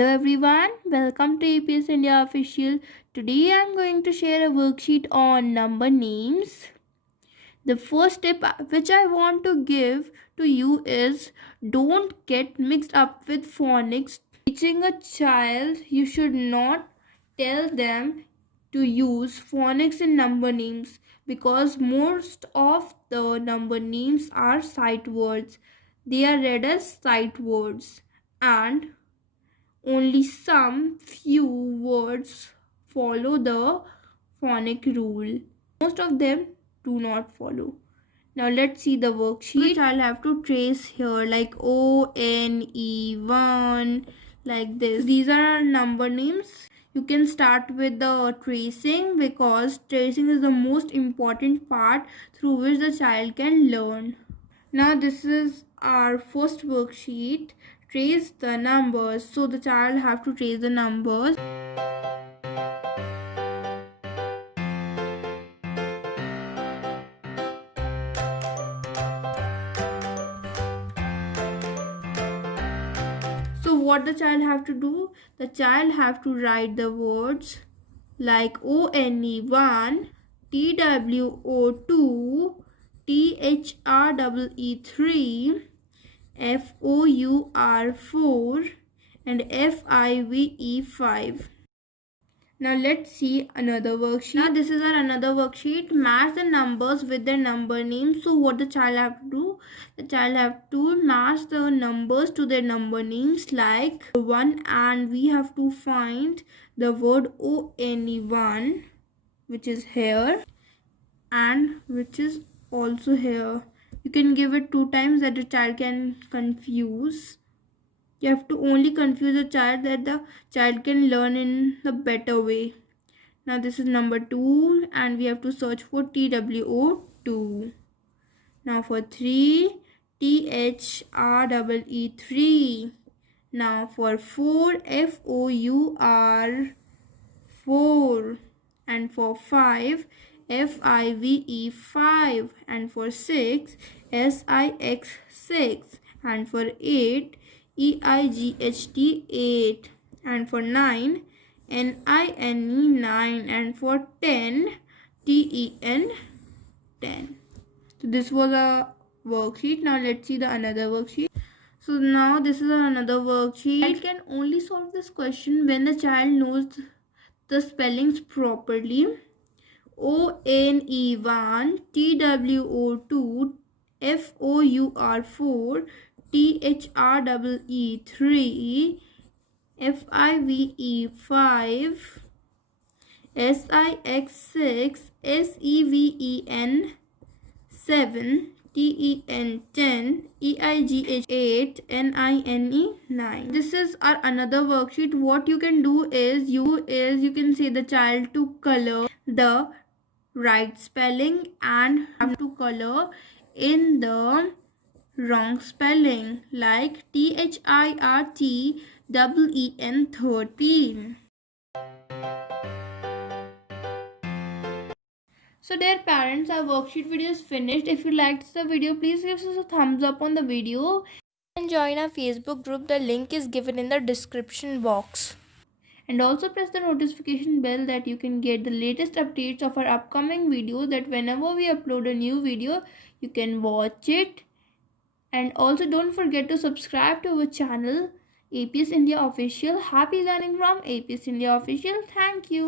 Hello everyone, welcome to APS India Official. Today I am going to share a worksheet on number names. The first tip which I want to give to you is don't get mixed up with phonics. Teaching a child, you should not tell them to use phonics in number names because most of the number names are sight words. They are read as sight words and only some few words follow the phonic rule. Most of them do not follow. Now let's see the worksheet. Which I'll have to trace here like ONE1 like this. These are our number names. You can start with the tracing because tracing is the most important part through which the child can learn. Now this is our first worksheet. Trace the numbers. So the child have to trace the numbers. So what the child have to do? The child have to write the words like ONE1, TWO2, THREE3, FOUR4 and FIVE5. Now let's see another worksheet. Now this is our another worksheet. Match the numbers with their number names. So what the child have to do? The child have to match the numbers to their number names like 1, and we have to find the word ONE1 which is here and which is also here. You can give it 2 times that the child can confuse. You have to only confuse the child that the child can learn in the better way. Now this is number 2 and we have to search for TWO2. Now for 3, THREE3. Now for 4, FOUR4. And for 5, FIVE5. And for 6, SIX6. And for 8, EIGHT8. And for 9, NINE9. And for 10, TEN10. So this was a worksheet. Now let's see the another worksheet. So now this is another worksheet. I can only solve this question when the child knows the spellings properly. ONE1, TWO2, FOUR4, THREE3, FIVE5, SIX6, SEVEN7, TEN10, EIGH8, NINE9. This is our another worksheet. What you can do is you can say the child to color the right spelling and have to color in the wrong spelling like THIRTEN13. So dear parents, our worksheet video is finished. If you liked the video, please give us a thumbs up on the video and join our Facebook group. The link is given in the description box. And also press the notification bell that you can get the latest updates of our upcoming videos, that whenever we upload a new video, you can watch it. And also don't forget to subscribe to our channel, APS India Official. Happy learning from APS India Official. Thank you.